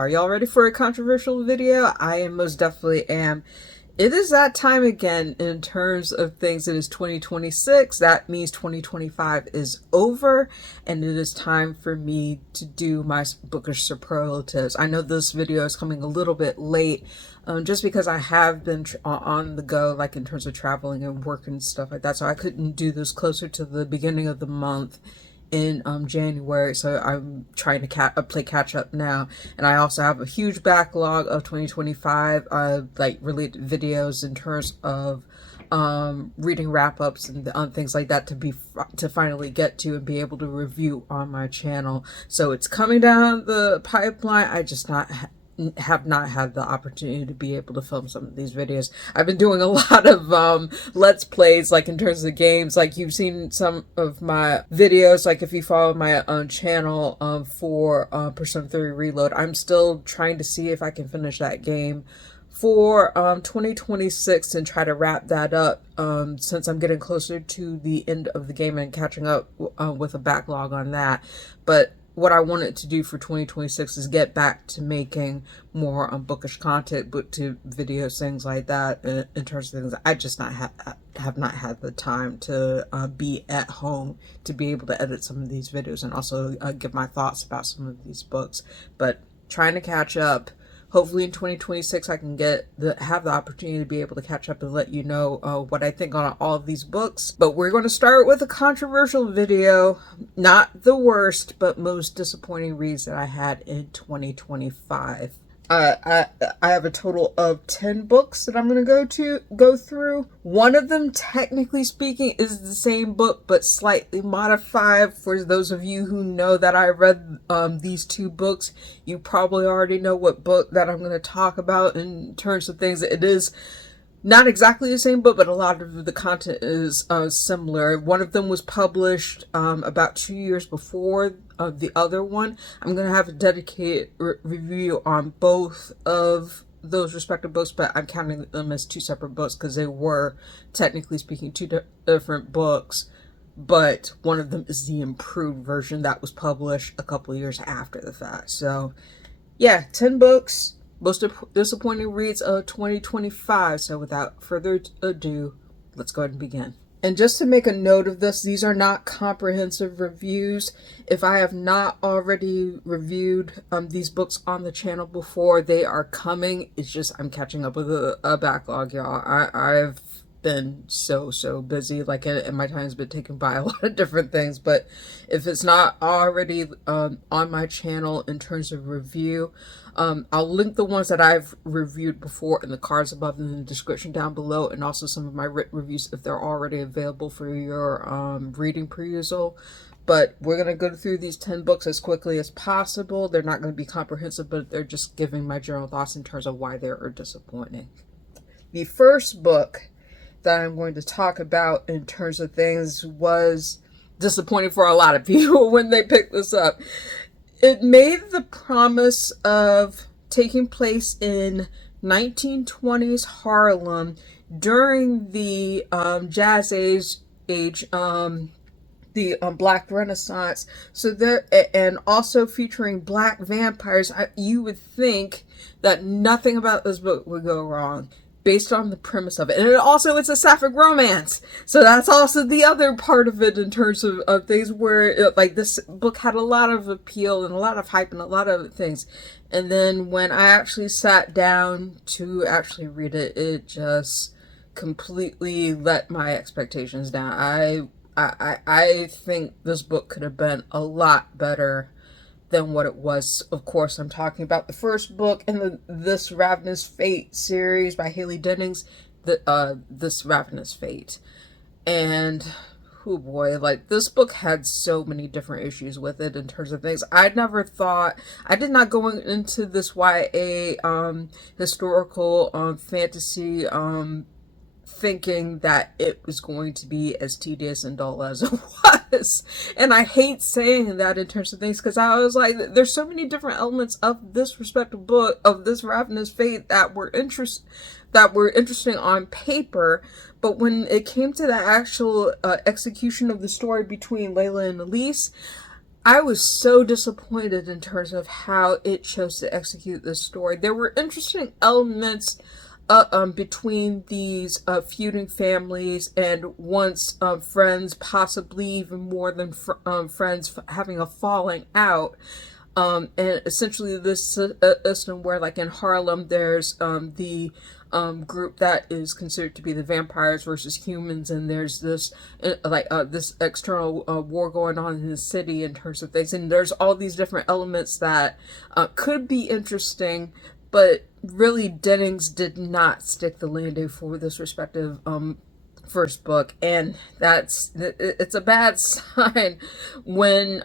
Are y'all ready for a controversial video? I most definitely am. It is that time again in terms of things. It is 2026. That means 2025 is over, and it is time for me to do my bookish superlatives. I know this video is coming a little bit late, just because I have been on the go, like in terms of traveling and work and stuff like that. So I couldn't do this closer to the beginning of the month in January, so I'm trying to play catch up now. And I also have a huge backlog of 2025 like related videos in terms of reading wrap-ups and things like that to finally get to and be able to review on my channel. So it's coming down the pipeline. I just have not had the opportunity to be able to film some of these videos. I've been doing a lot of let's plays, like in terms of games. Like you've seen some of my videos, like if you follow my channel for Persona 3 Reload. I'm still trying to see if I can finish that game for 2026 and try to wrap that up, since I'm getting closer to the end of the game and catching up with a backlog on that. But what I wanted to do for 2026 is get back to making more bookish content, book to videos, things like that. In terms of things, I just have not had the time to be at home to be able to edit some of these videos and also give my thoughts about some of these books. But trying to catch up. Hopefully in 2026 I can have the opportunity to be able to catch up and let you know what I think on all of these books. But we're going to start with a controversial video. Not the worst, but most disappointing reads that I had in 2025. I have a total of 10 books that I'm going to go through. One of them, technically speaking, is the same book, but slightly modified. For those of you who know that I read these two books, you probably already know what book that I'm going to talk about in terms of things. It is not exactly the same book, but a lot of the content is similar. One of them was published about 2 years before the other one. I'm going to have a dedicated review on both of those respective books, but I'm counting them as two separate books because they were, technically speaking, two different books. But one of them is the improved version that was published a couple of years after the fact. So, yeah, 10 books. Most disappointing reads of 2025. So without further ado, let's go ahead and begin. And just to make a note of this, these are not comprehensive reviews. If I have not already reviewed these books on the channel before, they are coming. It's just I'm catching up with a backlog, y'all. I've been so busy, like, and my time's been taken by a lot of different things. But if it's not already on my channel in terms of review, I'll link the ones that I've reviewed before in the cards above in the description down below, and also some of my written reviews if they're already available for your reading perusal. But we're going to go through these 10 books as quickly as possible. They're not going to be comprehensive, but they're just giving my general thoughts in terms of why they are disappointing. The first book that I'm going to talk about in terms of things was disappointing for a lot of people when they picked this up. It made the promise of taking place in 1920s Harlem during the Jazz age, the Black Renaissance. So there, and also featuring black vampires. You would think that nothing about this book would go wrong, based on the premise of it. And it's a sapphic romance. So that's also the other part of it in terms of things where, like, this book had a lot of appeal and a lot of hype and a lot of things. And then when I actually sat down to actually read it, it just completely let my expectations down. I think this book could have been a lot better than what it was. Of course, I'm talking about the first book in this Ravenous Fate series by Hayley Dennings, this Ravenous Fate. And oh boy, like, this book had so many different issues with it in terms of things. I did not go into this YA historical fantasy thinking that it was going to be as tedious and dull as it was. And I hate saying that in terms of things, because I was like, there's so many different elements of this respective book, of this Ravenous Fate, that were interesting on paper, but when it came to the actual execution of the story between Layla and Elise, I was so disappointed in terms of how it chose to execute this story. There were interesting elements between these feuding families and once friends, possibly even more than friends, having a falling out. And essentially this system where, like in Harlem, there's the group that is considered to be the vampires versus humans, and there's this this external war going on in the city in terms of things, and there's all these different elements that could be interesting, but really Dennings did not stick the landing for this respective first book, and it's a bad sign when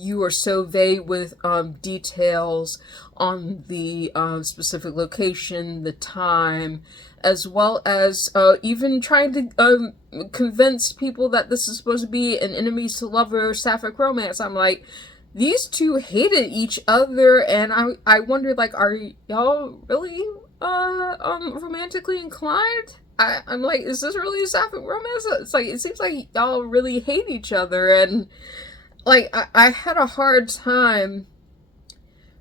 you are so vague with details on the specific location, the time, as well as even trying to convince people that this is supposed to be an enemies to lover sapphic romance. I'm like, these two hated each other, and I wondered, like, are y'all really romantically inclined? I'm like, is this really a sapphic romance? It's like, it seems like y'all really hate each other, and like I had a hard time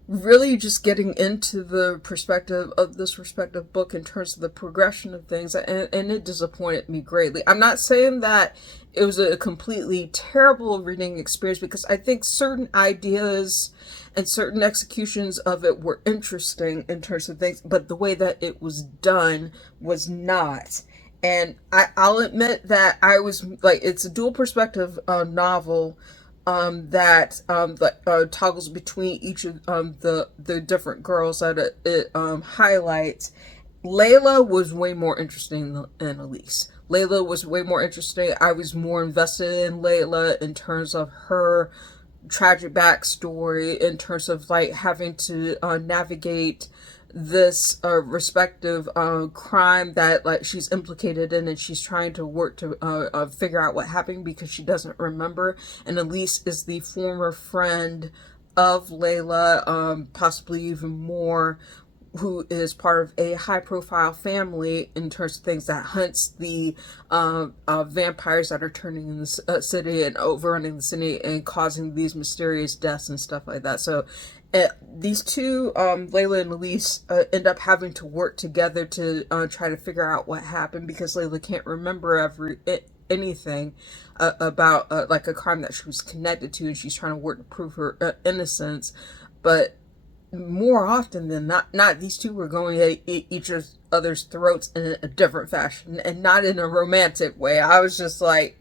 really just getting into the perspective of this respective book in terms of the progression of things, and it disappointed me greatly. I'm not saying that it was a completely terrible reading experience, because I think certain ideas and certain executions of it were interesting in terms of things, but the way that it was done was not. And I'll admit that I was like, it's a dual perspective novel that toggles between each of the different girls that it highlights. Layla was way more interesting than Elise. Layla was way more interesting. I was more invested in Layla in terms of her tragic backstory, in terms of like having to navigate this respective crime that like she's implicated in, and she's trying to work to figure out what happened because she doesn't remember. And Elise is the former friend of Layla, possibly even more, who is part of a high-profile family in terms of things that hunts the vampires that are turning in the city and overrunning the city and causing these mysterious deaths and stuff like that. So these two, Layla and Elise, end up having to work together to try to figure out what happened, because Layla can't remember anything about like a crime that she was connected to, and she's trying to work to prove her innocence. But more often than not, these two were going at each other's throats in a different fashion, and not in a romantic way. I was just like,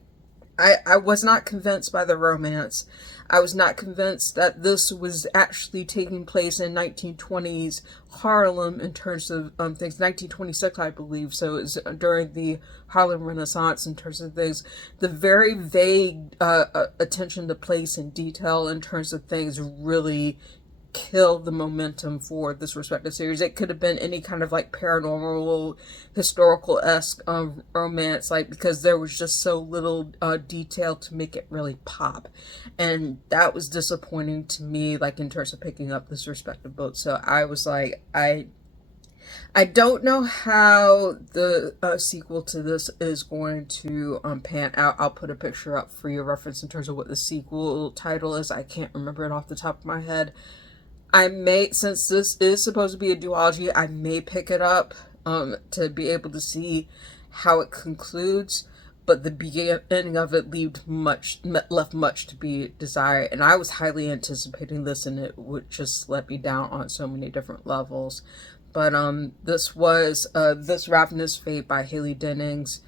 I was not convinced by the romance. I was not convinced that this was actually taking place in 1920s Harlem in terms of things. 1926, I believe. So it was during the Harlem Renaissance in terms of things. The very vague attention to place and detail in terms of things really kill the momentum for this respective series. It could have been any kind of like paranormal, historical-esque romance, like, because there was just so little detail to make it really pop, and that was disappointing to me, like in terms of picking up this respective book. So I was like, I don't know how the sequel to this is going to pan out. I'll put a picture up for your reference in terms of what the sequel title is. I can't remember it off the top of my head. I may, since this is supposed to be a duology, I may pick it up to be able to see how it concludes, but the beginning of it left much to be desired, and I was highly anticipating this, and it would just let me down on so many different levels. But this was this Ravenous Fate by Hayley Dennings,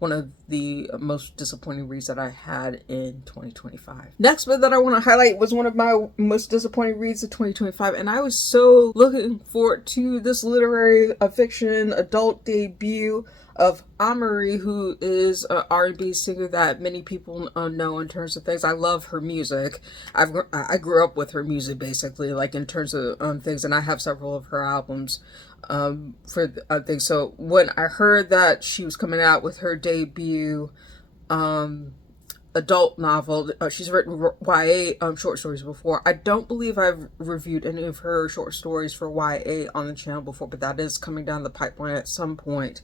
one of the most disappointing reads that I had in 2025. Next book that I want to highlight was one of my most disappointing reads of 2025, and I was so looking forward to this literary fiction adult debut of Amerie, who is an R&B singer that many people know in terms of things. I love her music. I grew up with her music, basically, like in terms of things, and I have several of her albums for things. So when I heard that she was coming out with her debut adult novel, she's written YA short stories before. I don't believe I've reviewed any of her short stories for YA on the channel before, but that is coming down the pipeline at some point.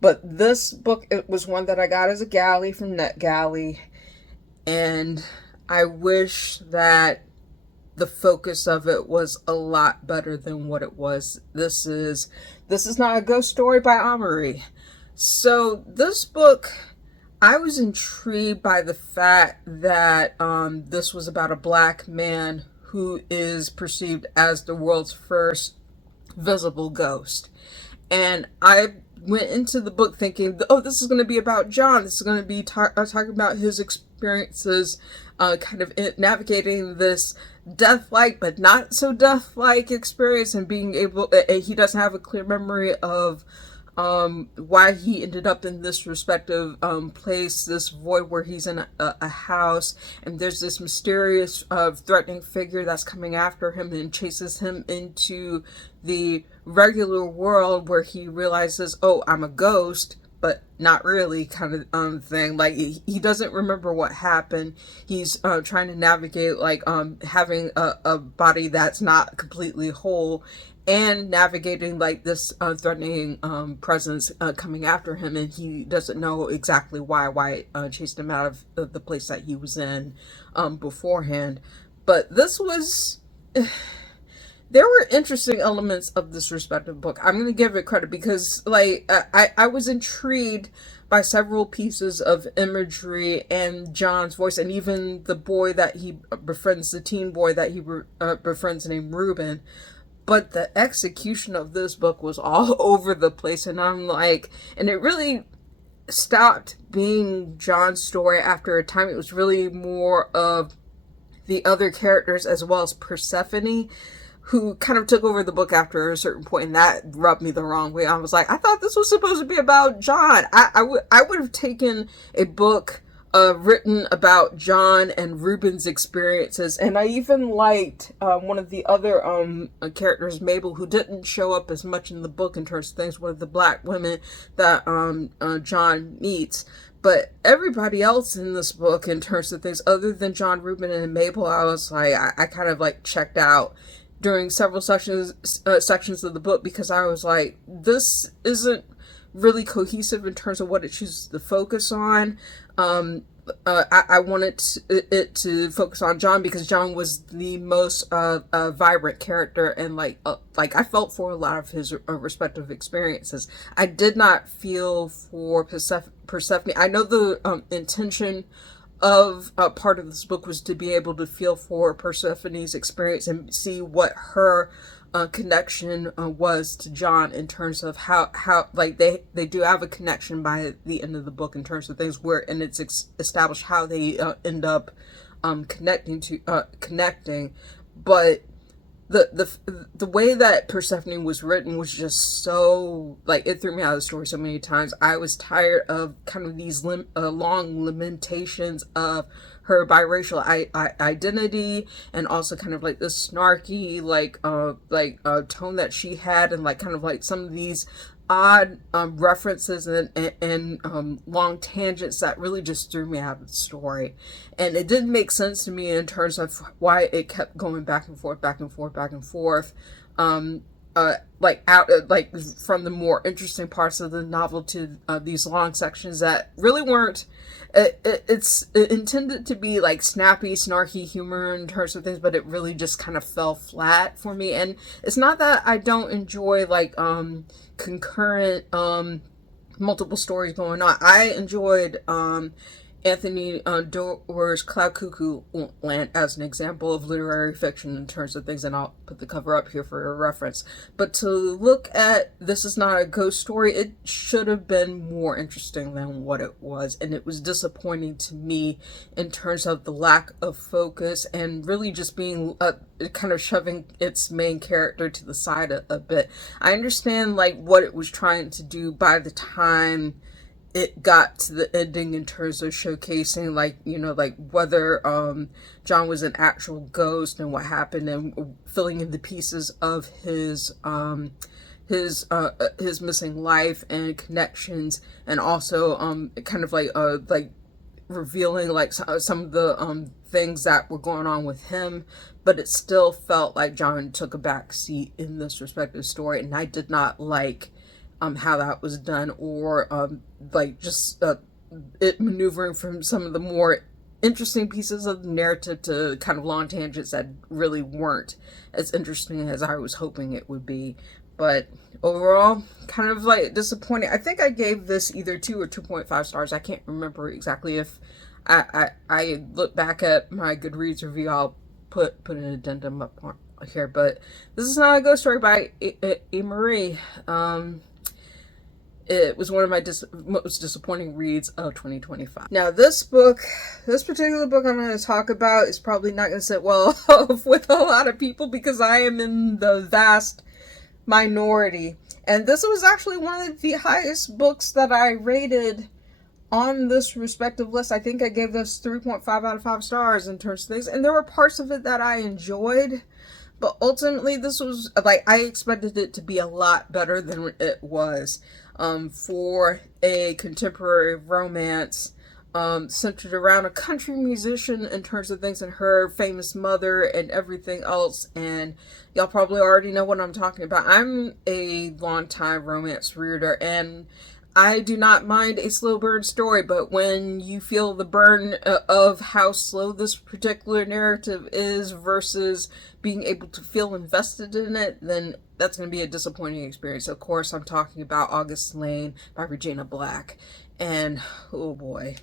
But this book, it was one that I got as a galley from NetGalley, and I wish that the focus of it was a lot better than what it was. This is not a ghost story by Amerie. So this book, I was intrigued by the fact that this was about a black man who is perceived as the world's first visible ghost. And I went into the book thinking, oh, this is going to be about John. This is going to be talking about his experiences, kind of navigating this death-like but not so death-like experience, and being able, he doesn't have a clear memory of why he ended up in this respective place, this void where he's in a house, and there's this mysterious threatening figure that's coming after him and chases him into the regular world, where he realizes, oh, I'm a ghost, but not really, kind of thing. Like, he doesn't remember what happened. He's trying to navigate, like, having a body that's not completely whole, and navigating, like, this threatening presence coming after him, and he doesn't know exactly why it chased him out of the place that he was in beforehand. But this was... There were interesting elements of this respective book. I'm going to give it credit because, like, I was intrigued by several pieces of imagery and John's voice, and even the boy that he befriends, the teen boy that he befriends named Ruben. But the execution of this book was all over the place, and I'm like, and it really stopped being John's story after a time. It was really more of the other characters, as well as Persephone, who kind of took over the book after a certain point, and that rubbed me the wrong way. I was like, I thought this was supposed to be about John. I would have taken a book written about John and Ruben's experiences, and I even liked one of the other characters, Mabel, who didn't show up as much in the book in terms of things, one of the black women that John meets. But everybody else in this book, in terms of things other than John, Ruben, and Mabel, I was like, I kind of like checked out during several sections of the book, because I was like, this isn't really cohesive in terms of what it chooses to focus on. I wanted it to focus on John because John was the most vibrant character, and like I felt for a lot of his respective experiences. I did not feel for Persephone. I know the intention of part of this book was to be able to feel for Persephone's experience and see what her connection was to John, in terms of how like they do have a connection by the end of the book in terms of things where, and it's established how they end up connecting, but the way that Persephone was written was just so, like, it threw me out of the story so many times. I was tired of kind of these long lamentations of her biracial identity, and also kind of like this snarky tone that she had, and like kind of like some of these odd references and long tangents that really just threw me out of the story. And it didn't make sense to me in terms of why it kept going back and forth like from the more interesting parts of the novel to these long sections that really weren't. It's intended to be like snappy, snarky humor in terms of things, but it really just kind of fell flat for me. And it's not that I don't enjoy like concurrent multiple stories going on. I enjoyed Anthony Doerr's Cloud Cuckoo Land as an example of literary fiction in terms of things, and I'll put the cover up here for a reference. But to look at This Is Not a Ghost Story, it should have been more interesting than what it was, and it was disappointing to me in terms of the lack of focus and really just being kind of shoving its main character to the side a bit. I understand like what it was trying to do by the time it got to the ending in terms of showcasing, like, you know, like whether John was an actual ghost and what happened, and filling in the pieces of his missing life and connections, and also kind of like revealing like some of the things that were going on with him. But it still felt like John took a back seat in this respective story, and I did not like how that was done, or like just it maneuvering from some of the more interesting pieces of the narrative to kind of long tangents that really weren't as interesting as I was hoping it would be. But overall, kind of like disappointing. I think I gave this either 2 or 2.5 stars. I can't remember exactly. If I look back at my Goodreads review, I'll put an addendum up on here. But this is not a ghost story by Amerie. It was one of my most disappointing reads of 2025. Now, this particular book I'm going to talk about is probably not going to sit well with a lot of people because I am in the vast minority. And this was actually one of the highest books that I rated on this respective list. I think I gave this 3.5 out of 5 stars in terms of things. And there were parts of it that I enjoyed. But ultimately, this was, like, I expected it to be a lot better than it was. For a contemporary romance centered around a country musician in terms of things, and her famous mother and everything else. And y'all probably already know what I'm talking about. I'm a longtime romance reader, and I do not mind a slow burn story, but when you feel the burn of how slow this particular narrative is versus being able to feel invested in it, then that's going to be a disappointing experience. Of course, I'm talking about August Lane by Regina Black. And, oh boy,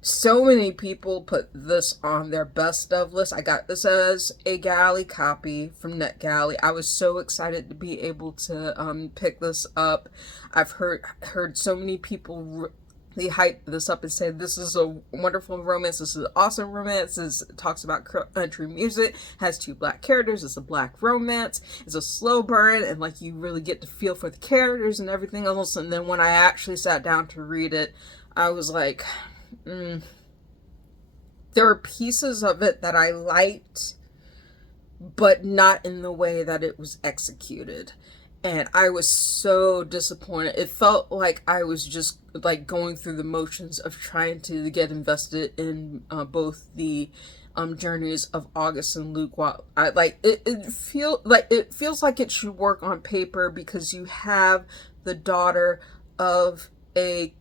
so many people put this on their best of list. I got this as a galley copy from NetGalley. I was so excited to be able to pick this up. I've heard so many people they hype this up and say this is a wonderful romance, this is an awesome romance, it talks about country music, has 2 black characters, it's a black romance, it's a slow burn, and like you really get to feel for the characters and everything else. And then when I actually sat down to read it, I was like, there were pieces of it that I liked, but not in the way that it was executed. And I was so disappointed. It felt like I was just like going through the motions of trying to get invested in both the journeys of August and Luke. While I like it feels like it should work on paper because you have the daughter of a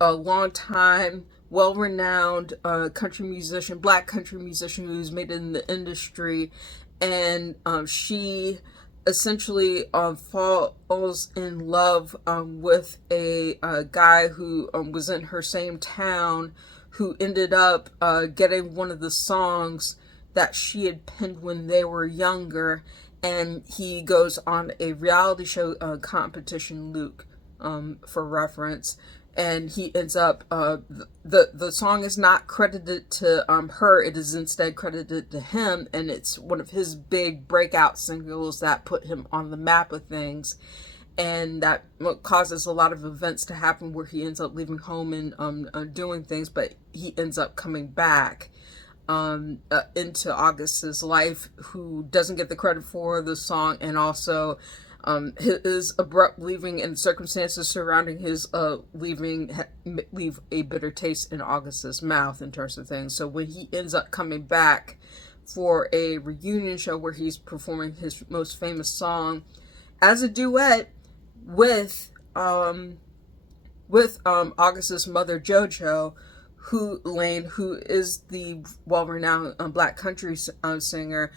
long-time, well-renowned country musician, black country musician who's made it in the industry, and she essentially falls in love with a guy who was in her same town, who ended up getting one of the songs that she had penned when they were younger, and he goes on a reality show competition, Luke, for reference. And he ends up, the song is not credited to her, it is instead credited to him, and it's one of his big breakout singles that put him on the map of things. And that causes a lot of events to happen where he ends up leaving home and doing things, but he ends up coming back into August's life, who doesn't get the credit for the song, and also his abrupt leaving and circumstances surrounding his leaving leave a bitter taste in August's mouth in terms of things. So when he ends up coming back for a reunion show where he's performing his most famous song as a duet with August's mother JoJo, who is the well-renowned black country singer,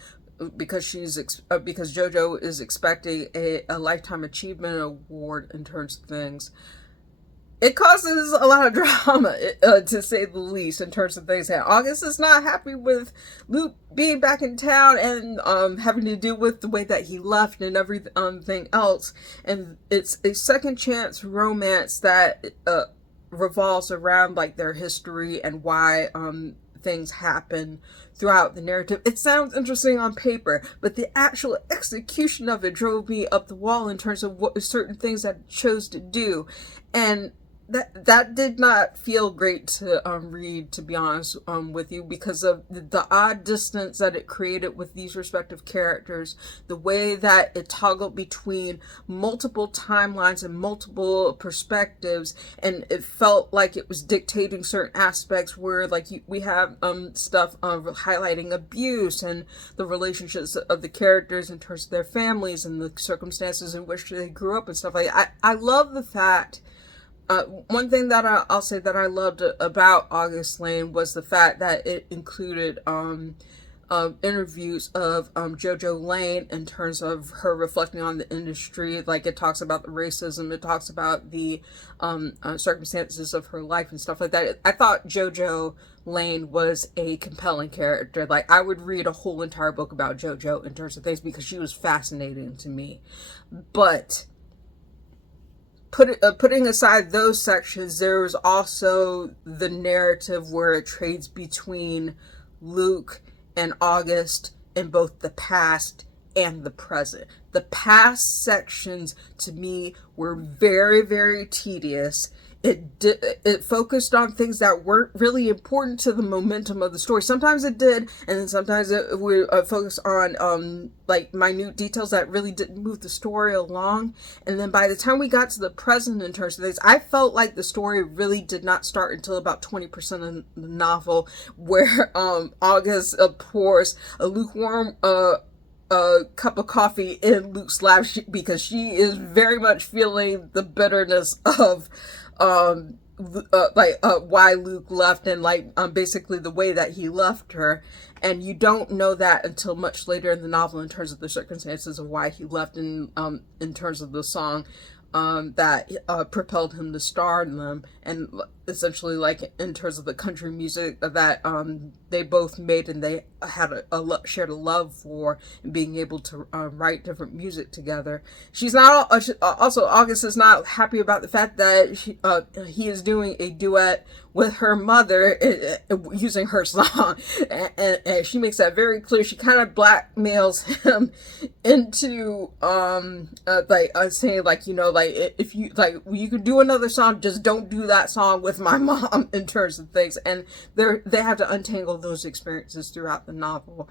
because JoJo is expecting a Lifetime Achievement Award in terms of things. It causes a lot of drama, to say the least, in terms of things. And August is not happy with Luke being back in town and having to deal with the way that he left and everything else. And it's a second chance romance that revolves around like their history and why things happen throughout the narrative. It sounds interesting on paper, but the actual execution of it drove me up the wall in terms of what certain things that it chose to do. And that did not feel great to read, to be honest with you, because of the odd distance that it created with these respective characters, the way that it toggled between multiple timelines and multiple perspectives, and it felt like it was dictating certain aspects where like we have stuff highlighting abuse and the relationships of the characters in terms of their families and the circumstances in which they grew up and stuff like that. I love the fact one thing that I'll say that I loved about August Lane was the fact that it included interviews of JoJo Lane in terms of her reflecting on the industry. Like, it talks about the racism, it talks about the circumstances of her life and stuff like that. I thought JoJo Lane was a compelling character. Like, I would read a whole entire book about JoJo in terms of things because she was fascinating to me. But putting aside those sections, there was also the narrative where it trades between Luke and August in both the past and the present. The past sections to me were very, very tedious. It focused on things that weren't really important to the momentum of the story. Sometimes it did, and then sometimes it would focus on like minute details that really didn't move the story along. And then by the time we got to the present in terms of things, I felt like the story really did not start until about 20% of the novel, where August pours a lukewarm a cup of coffee in Luke's lap because she is very much feeling the bitterness of why Luke left, and basically the way that he left her. And you don't know that until much later in the novel in terms of the circumstances of why he left, in terms of the song that propelled him to star in them, and essentially like in terms of the country music that they both made, and they had shared a love for, and being able to write different music together. She's not also August is not happy about the fact that he is doing a duet with her mother using her song, and she makes that very clear. She kind of blackmails him into saying, like, you know, like, if you like, you could do another song, just don't do that song with my mom, in terms of things. And they have to untangle those experiences throughout the novel.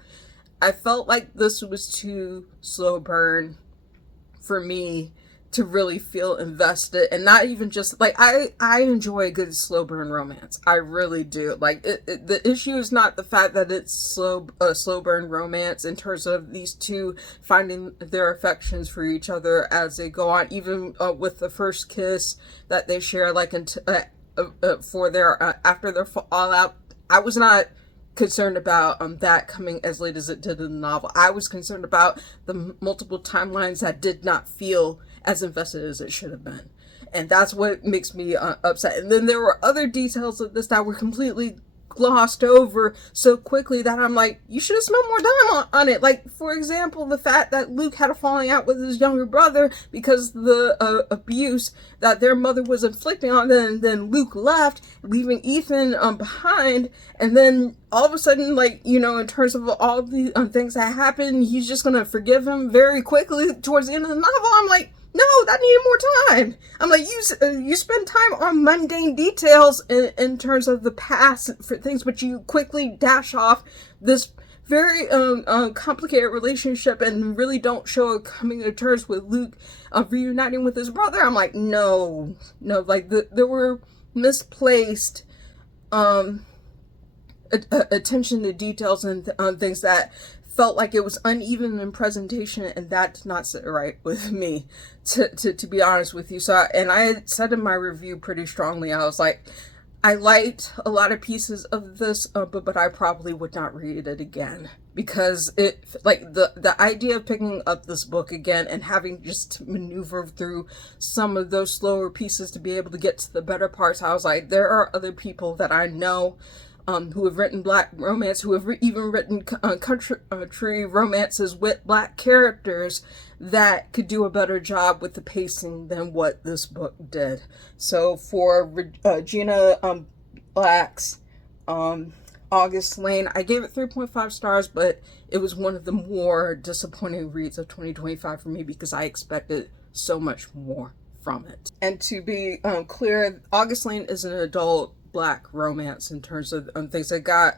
I felt like this was too slow burn for me to really feel invested, and not even just like, I enjoy a good slow burn romance. I really do. Like, the issue is not the fact that it's slow burn romance in terms of these two finding their affections for each other as they go on, even with the first kiss that they share, like for their after their fallout. I was not concerned about that coming as late as it did in the novel. I was concerned about the multiple timelines that did not feel as invested as it should have been, and that's what makes me upset. And then there were other details of this that were completely glossed over so quickly that I'm like, you should have spent more time on it. Like, for example, the fact that Luke had a falling out with his younger brother because the abuse that their mother was inflicting on them, and then Luke left, leaving Ethan behind, and then all of a sudden, like, you know, in terms of all the things that happened, he's just gonna forgive him very quickly towards the end of the novel. I'm like, no, that needed more time. I'm like, you spend time on mundane details in terms of the past for things, but you quickly dash off this very complicated relationship and really don't show a coming to terms with Luke reuniting with his brother. I'm like, no, like there were misplaced attention to details and things that felt like it was uneven in presentation, and that did not sit right with me, to be honest with you. So, and I had said in my review pretty strongly, I was like, I liked a lot of pieces of this, but I probably would not read it again, because it, like, the idea of picking up this book again and having just to maneuver through some of those slower pieces to be able to get to the better parts, I was like, there are other people that I know who have written black romance, who have even written country romances with black characters that could do a better job with the pacing than what this book did. So for Regina Black's August Lane, I gave it 3.5 stars, but it was one of the more disappointing reads of 2025 for me because I expected so much more from it. And to be clear, August Lane is an adult black romance in terms of things that got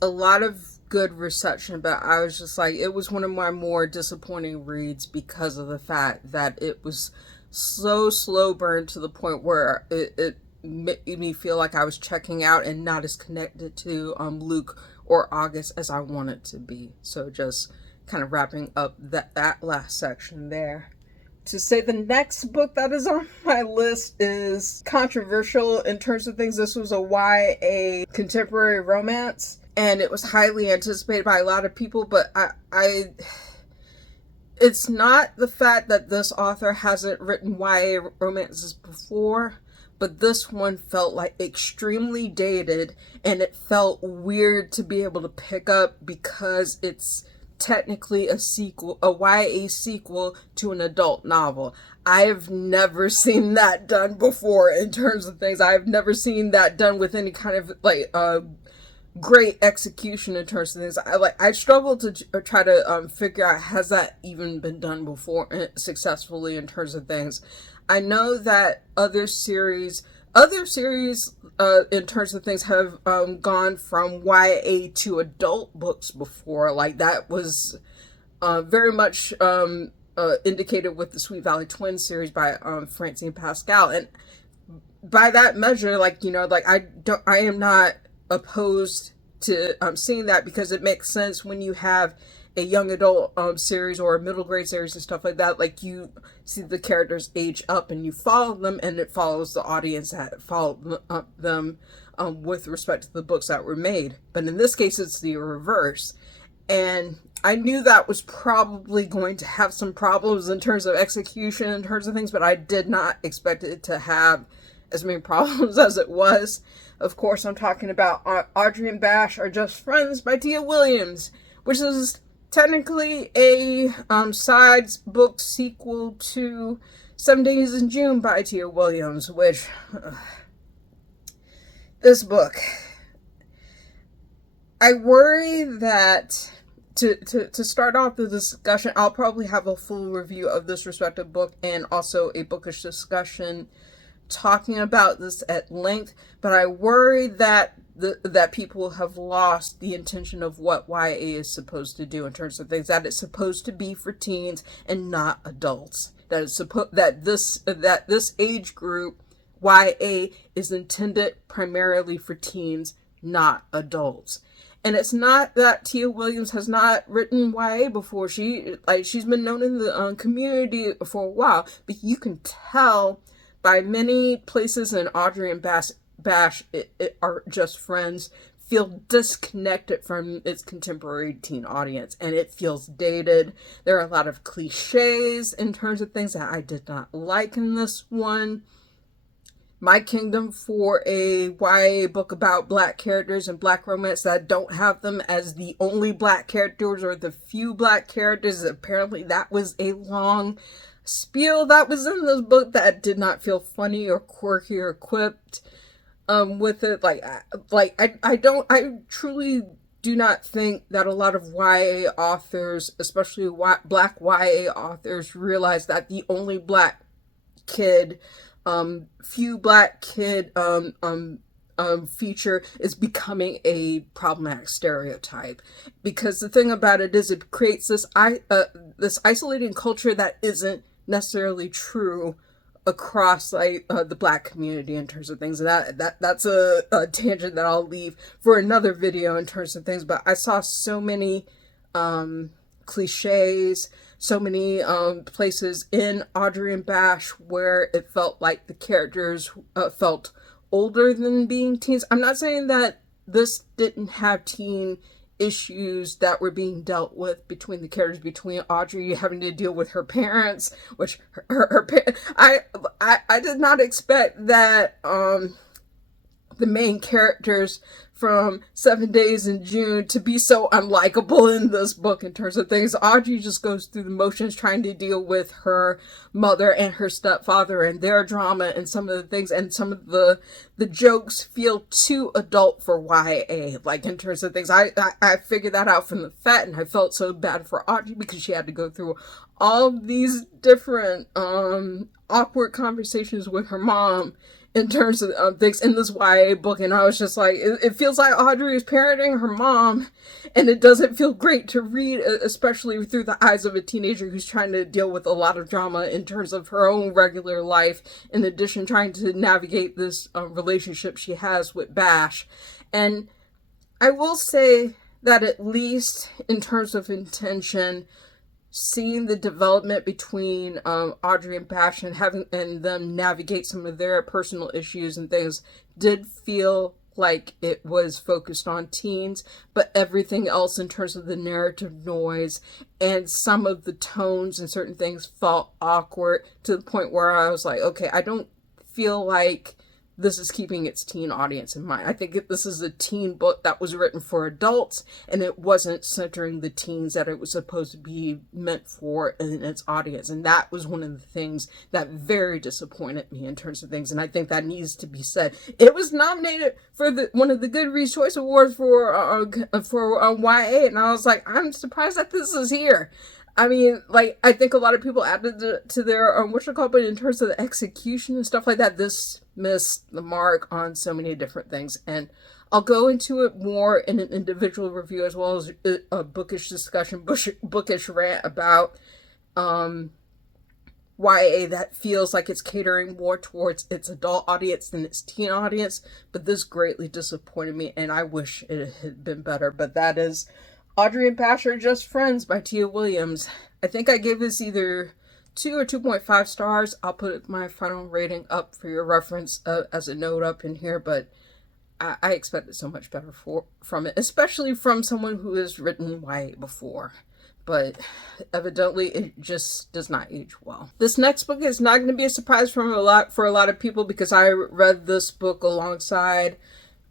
a lot of good reception, but I was just like, it was one of my more disappointing reads because of the fact that it was so slow burn to the point where it made me feel like I was checking out and not as connected to Luke or August as I wanted to be. So just kind of wrapping up that last section there. to say the next book that is on my list is controversial in terms of things. This was a YA contemporary romance, and it was highly anticipated by a lot of people, but I it's not the fact that this author hasn't written YA romances before, but this one felt like extremely dated, and it felt weird to be able to pick up because it's technically a sequel, a YA sequel to an adult novel. I have never seen that done before in terms of things. I've never seen that done with any kind of like great execution in terms of things. I struggle to try to figure out, has that even been done before successfully in terms of things. I know that other series in terms of things have gone from YA to adult books before. Like that was very much indicated with the Sweet Valley Twins series by Francine Pascal, and by that measure, like, you know, like I am not opposed to seeing that, because it makes sense when you have a young adult series or a middle grade series and stuff like that. Like, you see the characters age up and you follow them, and it follows the audience that followed them with respect to the books that were made. But in this case, it's the reverse. And I knew that was probably going to have some problems in terms of execution, in terms of things, but I did not expect it to have as many problems as it was. Of course, I'm talking about Audre and Bash Are Just Friends by Tia Williams, which is technically a side book sequel to 7 Days in June by Tia Williams, which this book, I worry that to start off the discussion, I'll probably have a full review of this respective book and also a bookish discussion talking about this at length, but I worry that that people have lost the intention of what YA is supposed to do in terms of things, that it's supposed to be for teens and not adults. That it's that this age group, YA, is intended primarily for teens, not adults. And it's not that Tia Williams has not written YA before. She's been known in the community for a while, but you can tell by many places in Audre and Bash Are Just Friends feel disconnected from its contemporary teen audience, and it feels dated. There are a lot of cliches in terms of things that I did not like in this one. My Kingdom, for a YA book about Black characters and Black romance that don't have them as the only Black characters or the few Black characters, apparently that was a long spiel that was in this book that did not feel funny or quirky or quipped with it. I truly do not think that a lot of YA authors, especially Black YA authors, realize that the only Black kid, few Black kid feature is becoming a problematic stereotype. Because the thing about it is, it creates this isolating culture that isn't necessarily true across the Black community in terms of things. And that's a tangent that I'll leave for another video in terms of things. But I saw so many cliches, so many places in Audre and Bash where it felt like the characters felt older than being teens. I'm not saying that this didn't have teen issues that were being dealt with between the characters, between Audre having to deal with her parents, which I did not expect that the main characters from 7 Days in June to be so unlikable in this book in terms of things. Audre just goes through the motions trying to deal with her mother and her stepfather and their drama and some of the things, and some of the jokes feel too adult for YA, like in terms of things. I figured that out from the fact, and I felt so bad for Audre because she had to go through all these different awkward conversations with her mom in terms of things in this YA book. And I was just like, it feels like Audre is parenting her mom, and it doesn't feel great to read, especially through the eyes of a teenager who's trying to deal with a lot of drama in terms of her own regular life, in addition trying to navigate this relationship she has with Bash. And I will say that at least in terms of intention, seeing the development between Audre and Passion, having and them navigate some of their personal issues and things, did feel like it was focused on teens, but everything else in terms of the narrative noise and some of the tones and certain things felt awkward, to the point where I was like, okay, I don't feel like this is keeping its teen audience in mind. I think this is a teen book that was written for adults, and it wasn't centering the teens that it was supposed to be meant for in its audience. And that was one of the things that very disappointed me in terms of things. And I think that needs to be said. It was nominated for one of the Goodreads Choice Awards for YA, and I was like, I'm surprised that this is here. I mean, like, I think a lot of people added to their, but in terms of the execution and stuff like that, this missed the mark on so many different things. And I'll go into it more in an individual review, as well as a bookish discussion, bookish rant about YA that feels like it's catering more towards its adult audience than its teen audience. But this greatly disappointed me, and I wish it had been better. But that is Audre and Passion Are Just Friends by Tia Williams. I think I gave this either 2 or 2.5 stars. I'll put my final rating up for your reference as a note up in here, but I expected so much better from it, especially from someone who has written YA before. But evidently it just does not age well. This next book is not going to be a surprise for a lot of people, because I read this book alongside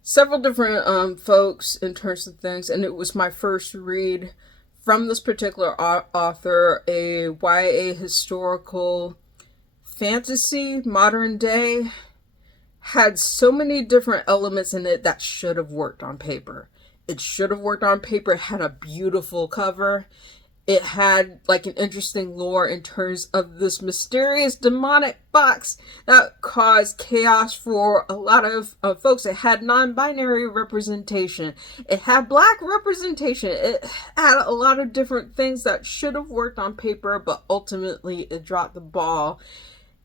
several different folks in terms of things, and it was my first read from this particular author, a YA historical fantasy, modern day. Had so many different elements in it that should have worked on paper. It should have worked on paper. It had a beautiful cover. It had like an interesting lore in terms of this mysterious demonic box that caused chaos for a lot of folks. It had non-binary representation. It had Black representation. It had a lot of different things that should have worked on paper, but ultimately it dropped the ball.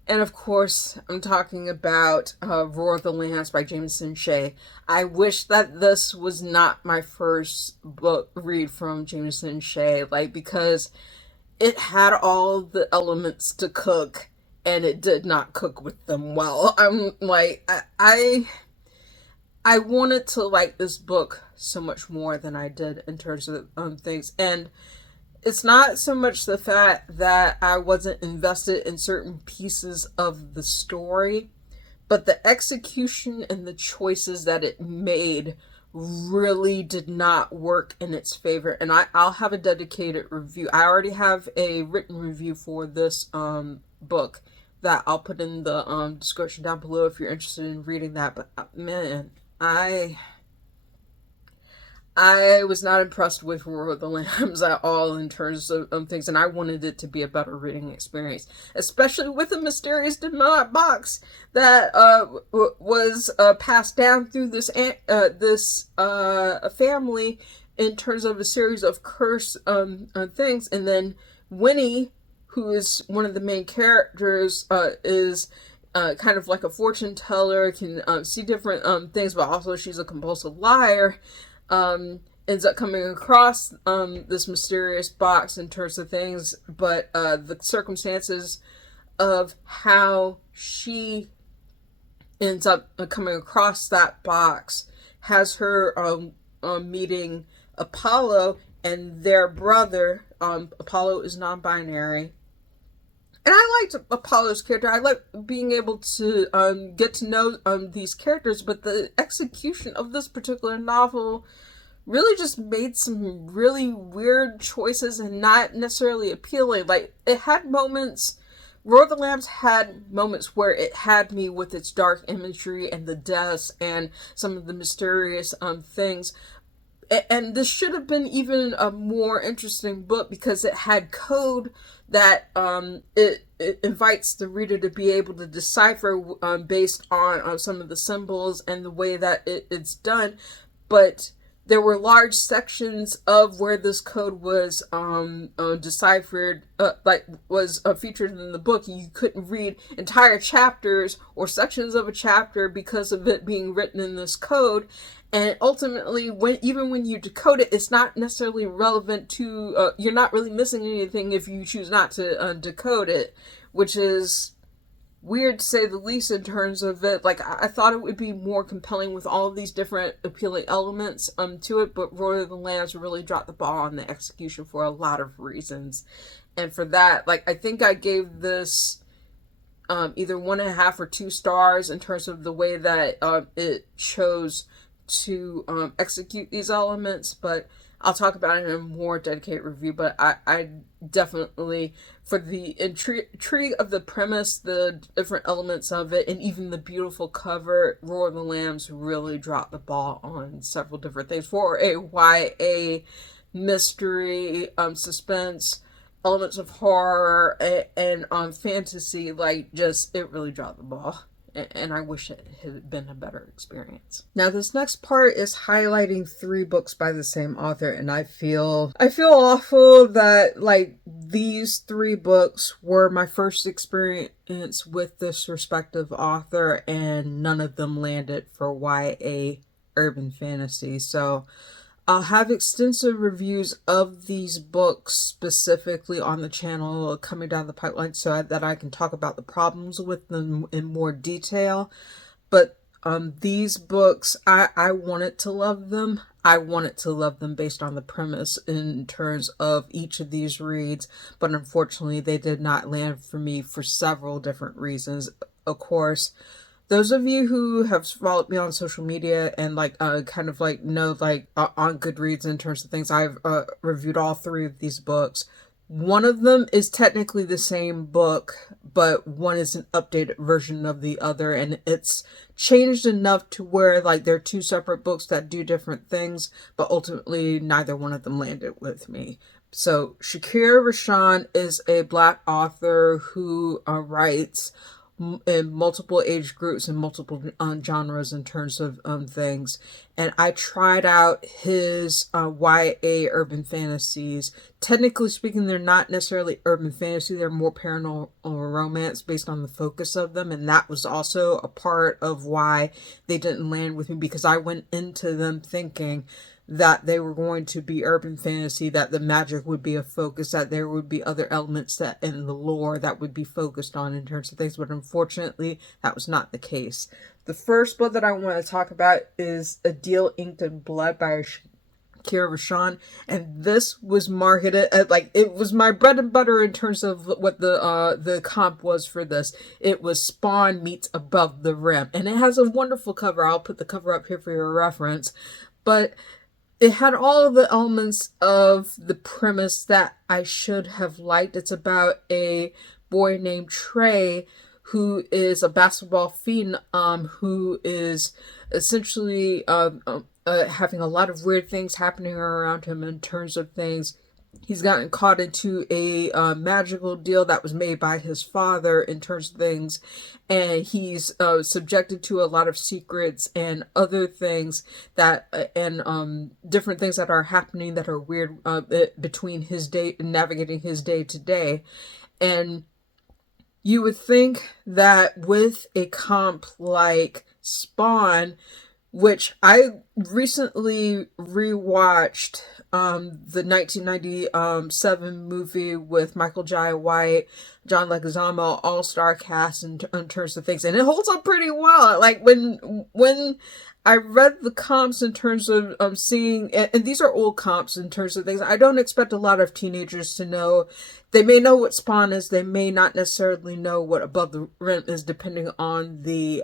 And of course, I'm talking about Roar of the Lambs by Jamison Shea. I wish that this was not my first book read from Jamison Shea, because it had all the elements to cook, and it did not cook with them well. I'm like, I wanted to like this book so much more than I did in terms of things. And it's not so much the fact that I wasn't invested in certain pieces of the story, but the execution and the choices that it made really did not work in its favor. And I'll have a dedicated review. I already have a written review for this book that I'll put in the description down below if you're interested in reading that. But man, I was not impressed with Roar of the Lambs at all in terms of things, and I wanted it to be a better reading experience, especially with a mysterious demonic box that was passed down through this family in terms of a series of curse things. And then Winnie, who is one of the main characters, is kind of like a fortune teller, can see different things, but also she's a compulsive liar. Ends up coming across this mysterious box in terms of things, but the circumstances of how she ends up coming across that box has her meeting Apollo and their brother. Apollo is non-binary. And I liked Apollo's character. I like being able to get to know these characters, but the execution of this particular novel really just made some really weird choices and not necessarily appealing. Like, it had moments, Roar of the Lambs had moments where it had me with its dark imagery and the deaths and some of the mysterious things. And this should have been even a more interesting book, because it had code that it invites the reader to be able to decipher based on some of the symbols and the way that it's done. But there were large sections of where this code was deciphered, was featured in the book. You couldn't read entire chapters or sections of a chapter because of it being written in this code. And ultimately, even when you decode it, it's not necessarily relevant to, you're not really missing anything if you choose not to decode it, which is weird to say the least in terms of it. Like, I thought it would be more compelling with all of these different appealing elements to it, but Royal of the Lambs really dropped the ball on the execution for a lot of reasons. And for that, like, I think I gave this either 1.5 or 2 stars in terms of the way that it chose to execute these elements, but I'll talk about it in a more dedicated review. But I definitely, for the intrigue of the premise, the different elements of it, and even the beautiful cover, Roar of the Lambs really dropped the ball on several different things. For a YA mystery, suspense, elements of horror, and fantasy, like, just, it really dropped the ball. And I wish it had been a better experience. Now, this next part is highlighting 3 books by the same author, and I feel awful that, like, these 3 books were my first experience with this respective author, and none of them landed for YA urban fantasy. So I'll have extensive reviews of these books specifically on the channel coming down the pipeline so that I can talk about the problems with them in more detail. But these books, I wanted to love them. I wanted to love them based on the premise in terms of each of these reads, but unfortunately they did not land for me for several different reasons. Of course, those of you who have followed me on social media and like kind of like know like on Goodreads in terms of things, I've reviewed all 3 of these books. One of them is technically the same book, but one is an updated version of the other, and it's changed enough to where like they're 2 separate books that do different things, but ultimately neither one of them landed with me. So Shakir Rashaan is a Black author who writes in multiple age groups and multiple genres in terms of things. And I tried out his YA urban fantasies. Technically speaking, they're not necessarily urban fantasy. They're more paranormal romance based on the focus of them. And that was also a part of why they didn't land with me, because I went into them thinking that they were going to be urban fantasy, that the magic would be a focus, that there would be other elements that in the lore that would be focused on in terms of things, but unfortunately that was not the case. The first book that I want to talk about is A Deal Inked in Blood by Shakir Rashaan, and this was marketed at, like, it was my bread and butter in terms of what the comp was for this. It was Spawn meets Above the Rim, and it has a wonderful cover. I'll put the cover up here for your reference, but it had all of the elements of the premise that I should have liked. It's about a boy named Trey who is a basketball phenom who is essentially having a lot of weird things happening around him in terms of things. He's gotten caught into a magical deal that was made by his father in terms of things, and he's subjected to a lot of secrets and other things that and different things that are happening that are weird between his day, navigating his day to day. And you would think that with a comp like Spawn, which I recently rewatched, the 1997 movie with Michael Jai White, John Leguizamo, all-star cast in terms of things, and it holds up pretty well. Like when I read the comps in terms of seeing, and these are old comps in terms of things, I don't expect a lot of teenagers to know. They may know what Spawn is, they may not necessarily know what Above the Rim is, depending on the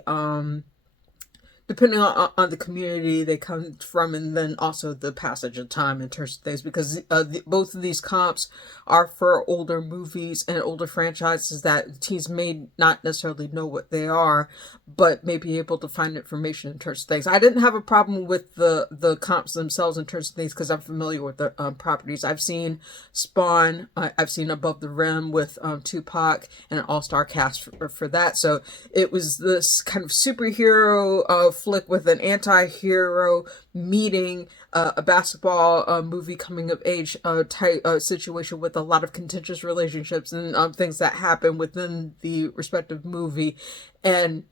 community they come from, and then also the passage of time in terms of things, because both of these comps are for older movies and older franchises that teens may not necessarily know what they are, but may be able to find information in terms of things. I didn't have a problem with the comps themselves in terms of things because I'm familiar with the properties. I've seen Spawn, I've seen Above the Rim with Tupac and an all-star cast for that, so it was this kind of superhero flick with an anti-hero meeting a basketball movie coming of age type situation with a lot of contentious relationships and things that happen within the respective movie. And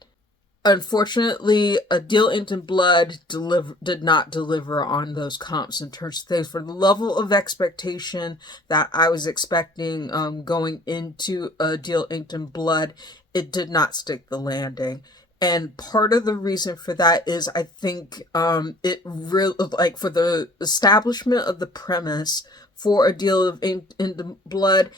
Unfortunately, A Deal Inked in Blood did not deliver on those comps in terms of things. For the level of expectation that I was expecting going into A Deal Inked in Blood, it did not stick the landing. And part of the reason for that is I think it really, like, for the establishment of the premise for A Deal of Inked in Blood,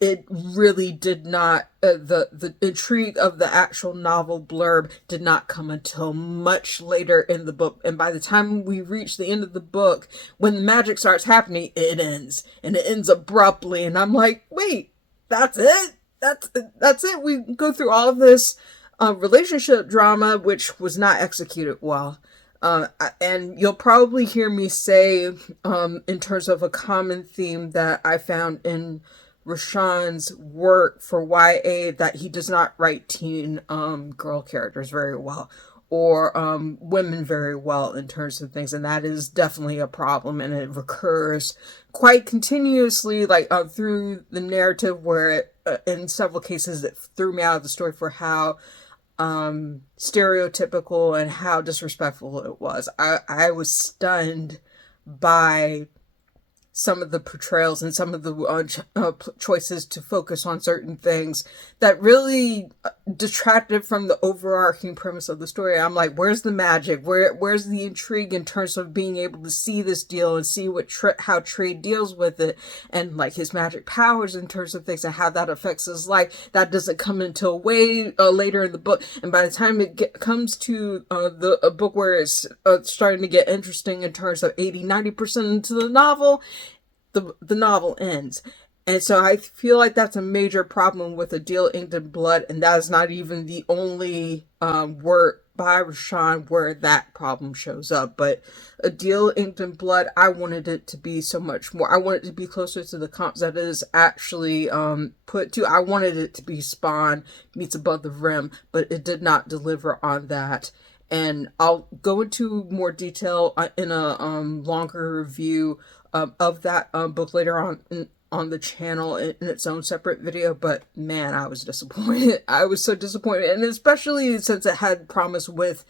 it really did not, the intrigue of the actual novel blurb did not come until much later in the book. And by the time we reach the end of the book, when the magic starts happening, it ends. And it ends abruptly. And I'm like, wait, that's it? That's it? We go through all of this relationship drama, which was not executed well. And you'll probably hear me say, in terms of a common theme that I found in Rashaan's work for YA, that he does not write teen girl characters very well, or women very well in terms of things, and that is definitely a problem, and it recurs quite continuously, like through the narrative, where it, in several cases it threw me out of the story for how stereotypical and how disrespectful it was. I was stunned by some of the portrayals and some of the choices to focus on certain things that really detracted from the overarching premise of the story. I'm like, where's the magic? Where's the intrigue in terms of being able to see this deal and see what how Trade deals with it, and like his magic powers in terms of things and how that affects his life? That doesn't come until way later in the book. And by the time it comes to a book where it's starting to get interesting in terms of 80-90% into the novel, the novel ends. And so I feel like that's a major problem with A Deal Inked in Blood, and that is not even the only work by Rashaan where that problem shows up. But A Deal Inked in Blood, I wanted it to be so much more. I wanted it to be closer to the comps that it is actually put to. I wanted it to be Spawn meets Above the Rim, but it did not deliver on that. And I'll go into more detail in a longer review of that book later on the channel in its own separate video. But man, I was disappointed. I was so disappointed, and especially since it had promise with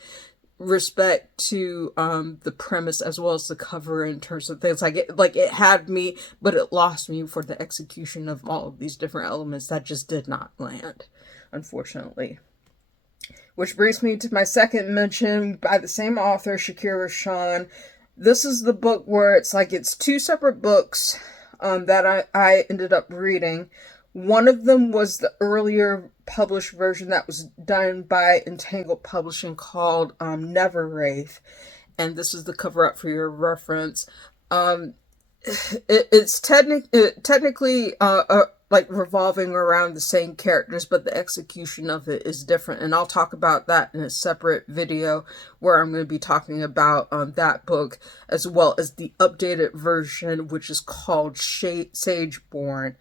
respect to the premise as well as the cover in terms of things. Like it had me, but it lost me for the execution of all of these different elements that just did not land, unfortunately. Which brings me to my second mention by the same author, Shakir Rashaan. This is the book where it's two separate books that I ended up reading. One of them was the earlier published version that was done by Entangled Publishing called Neverwraith. And this is the cover up for your reference. It's technically like revolving around the same characters, but the execution of it is different. And I'll talk about that in a separate video where I'm going to be talking about that book, as well as the updated version, which is called Sageborn.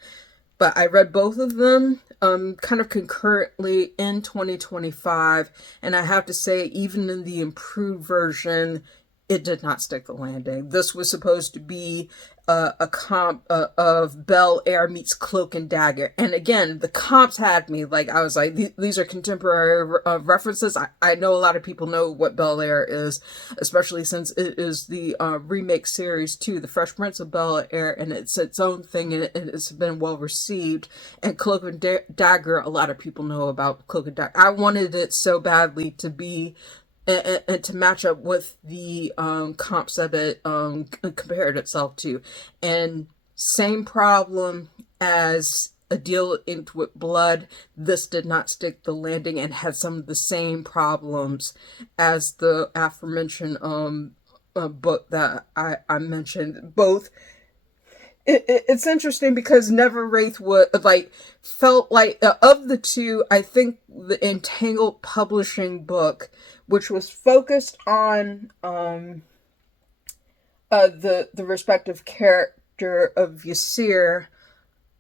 But I read both of them kind of concurrently in 2025. And I have to say, even in the improved version, it did not stick the landing. This was supposed to be a comp of Bel Air meets Cloak and Dagger. And again, the comps had me. Like, I was like, these are contemporary references. I know a lot of people know what Bel Air is, especially since it is the remake series too, The Fresh Prince of Bel Air, and it's its own thing, and it's been well received. And Cloak and Dagger, a lot of people know about Cloak and Dagger. I wanted it so badly to be and to match up with the comps that it compared itself to. And same problem as A Deal Inked with Blood, this did not stick the landing and had some of the same problems as the aforementioned book that I mentioned. Both. It's interesting because Neverwraith felt like of the two, I think the Entangled Publishing book, which was focused on the respective character of Yasir,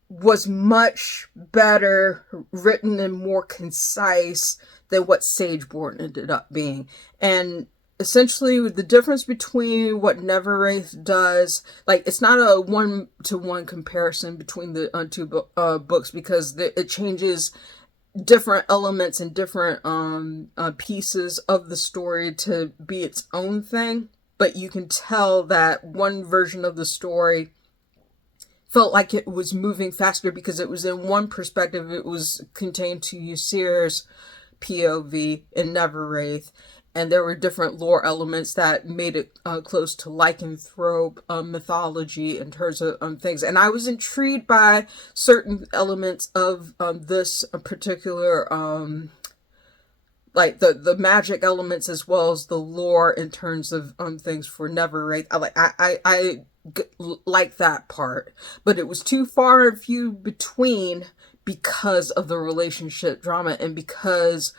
was much better written and more concise than what Sageborn ended up being. And essentially, the difference between what Neverwraith does, it's not a one-to-one comparison between the two books, because it changes different elements and different pieces of the story to be its own thing, but you can tell that one version of the story felt like it was moving faster because it was in one perspective. It was contained to Ysir's POV in Neverwraith, and there were different lore elements that made it close to lycanthrope mythology in terms of things. And I was intrigued by certain elements of this particular like the magic elements as well as the lore in terms of things for Neverwraith. I like that part, but it was too far and few between because of the relationship drama and because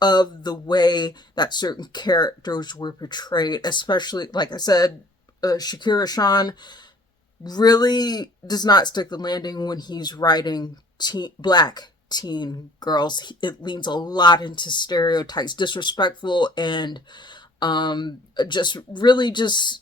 of the way that certain characters were portrayed, especially, like I said, Shakir Rashaan really does not stick the landing when he's writing black teen girls. It leans a lot into stereotypes, disrespectful, and just really just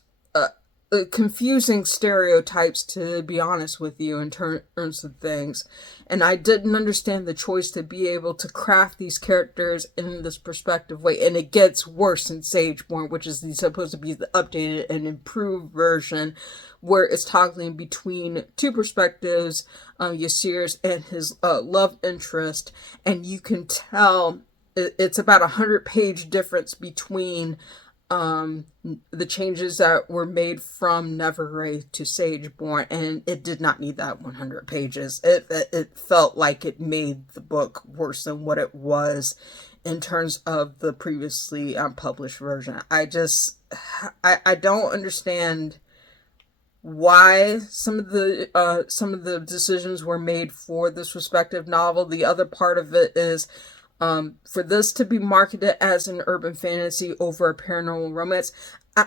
confusing stereotypes, to be honest with you, in terms of things. And I didn't understand the choice to be able to craft these characters in this perspective way. And it gets worse in Sageborn, which is supposed to be the updated and improved version, where it's toggling between two perspectives, Ysir's and his love interest. And you can tell it's about 100-page difference between the changes that were made from Neverwraith to Sageborn, and it did not need that 100 pages. It felt like it made the book worse than what it was in terms of the previously published version. I don't understand why some of the decisions were made for this respective novel. The other part of it is for this to be marketed as an urban fantasy over a paranormal romance.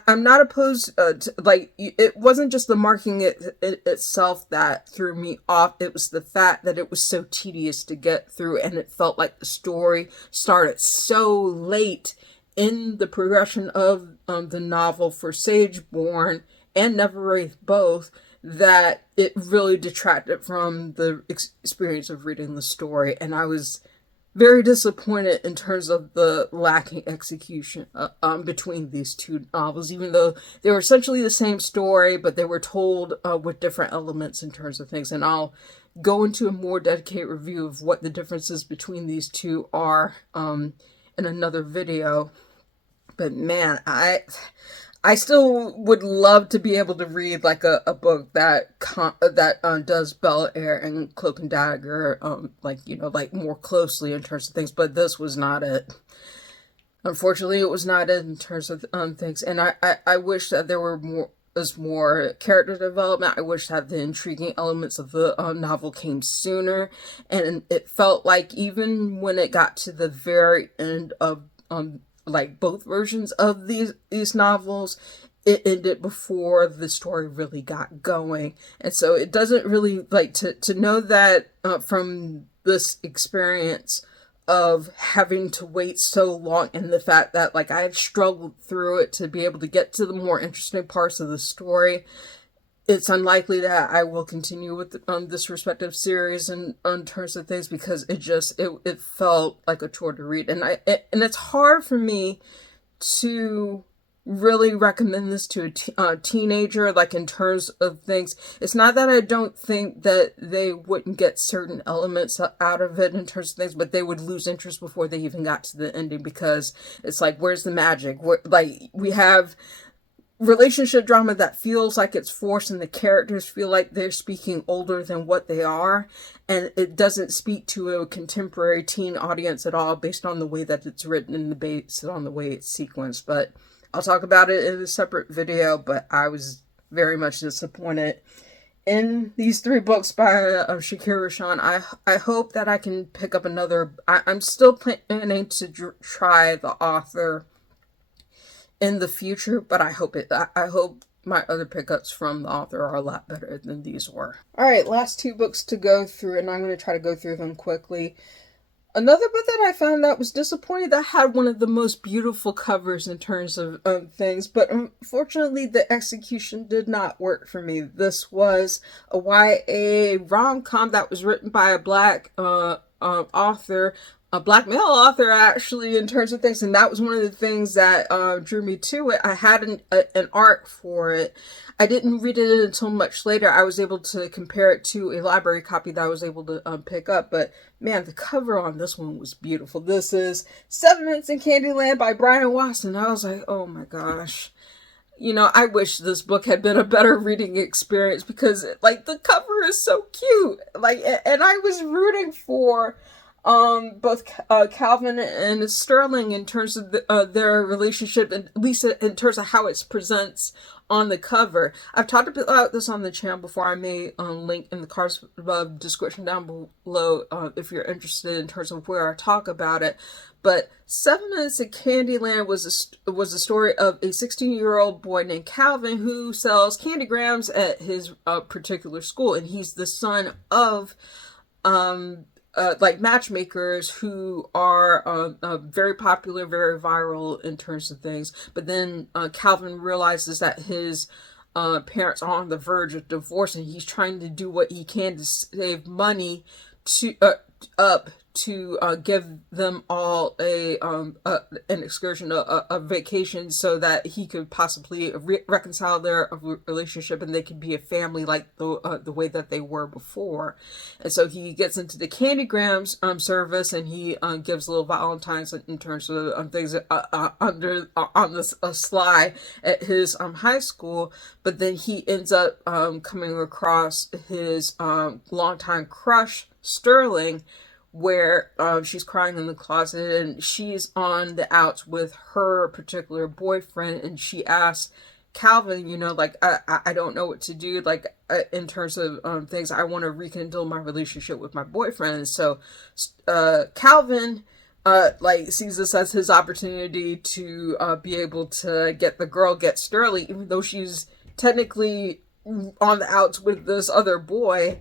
I'm not opposed to, like, it wasn't just the marketing itself that threw me off. It was the fact that it was so tedious to get through, and it felt like the story started so late in the progression of the novel for Sageborn and Neverwraith both, that it really detracted from the experience of reading the story. And I was very disappointed in terms of the lacking execution between these two novels, even though they were essentially the same story, but they were told with different elements in terms of things. And I'll go into a more dedicated review of what the differences between these two are in another video. But man, I still would love to be able to read like a book that does Bel Air and Cloak and Dagger like, you know, like more closely in terms of things, but this was not it. Unfortunately, it was not it in terms of things, and I wish that there were more character development. I wish that the intriguing elements of the novel came sooner, and it felt like even when it got to the very end of like both versions of these novels, it ended before the story really got going. And so it doesn't really, like, to know that from this experience of having to wait so long, and the fact that, like, I've struggled through it to be able to get to the more interesting parts of the story, it's unlikely that I will continue with this respective series in terms of things, because it felt like a chore to read, and it's hard for me to really recommend this to a teenager, like, in terms of things. It's not that I don't think that they wouldn't get certain elements out of it in terms of things, but they would lose interest before they even got to the ending, because it's like, where's the magic? Like, we have relationship drama that feels like it's forced, and the characters feel like they're speaking older than what they are, and it doesn't speak to a contemporary teen audience at all, based on the way that it's written and based on the way it's sequenced. But I'll talk about it in a separate video. But I was very much disappointed in these three books by Shakir Rashaan. I hope that I can pick up another. I'm still planning to try the author in the future, but I hope my other pickups from the author are a lot better than these were. Alright, last two books to go through, and I'm going to try to go through them quickly. Another book that I found that was disappointing, that had one of the most beautiful covers in terms of things, but unfortunately the execution did not work for me. This was a YA rom-com that was written by a black author, a black male author, actually, in terms of things. And that was one of the things that drew me to it. I had an arc for it. I didn't read it until much later. I was able to compare it to a library copy that I was able to pick up. But man, the cover on this one was beautiful. This is 7 Minutes in Candyland by Brian Wasson. I was like, oh my gosh. You know, I wish this book had been a better reading experience, because like the cover is so cute. Like, and I was rooting for both Calvin and Sterling in terms of their relationship, and at least in terms of how it presents on the cover. I've talked about this on the channel before. I may link in the cards description down below if you're interested in terms of where I talk about it. But 7 Minutes in Candyland was a story of a 16-year-old boy named Calvin who sells candygrams at his particular school, and he's the son of like matchmakers who are very popular, very viral in terms of things. But then Calvin realizes that his parents are on the verge of divorce, and he's trying to do what he can to save money to give them all an excursion, a vacation, so that he could possibly reconcile their relationship and they could be a family like the way that they were before. And so he gets into the candygrams service, and he gives little valentines in terms of things on this sly at his high school. But then he ends up coming across his longtime crush Sterling, where she's crying in the closet, and she's on the outs with her particular boyfriend, and she asks Calvin, you know, like, I don't know what to do, like, in terms of things. I want to rekindle my relationship with my boyfriend. And so Calvin like sees this as his opportunity to be able to get Sterling, even though she's technically on the outs with this other boy.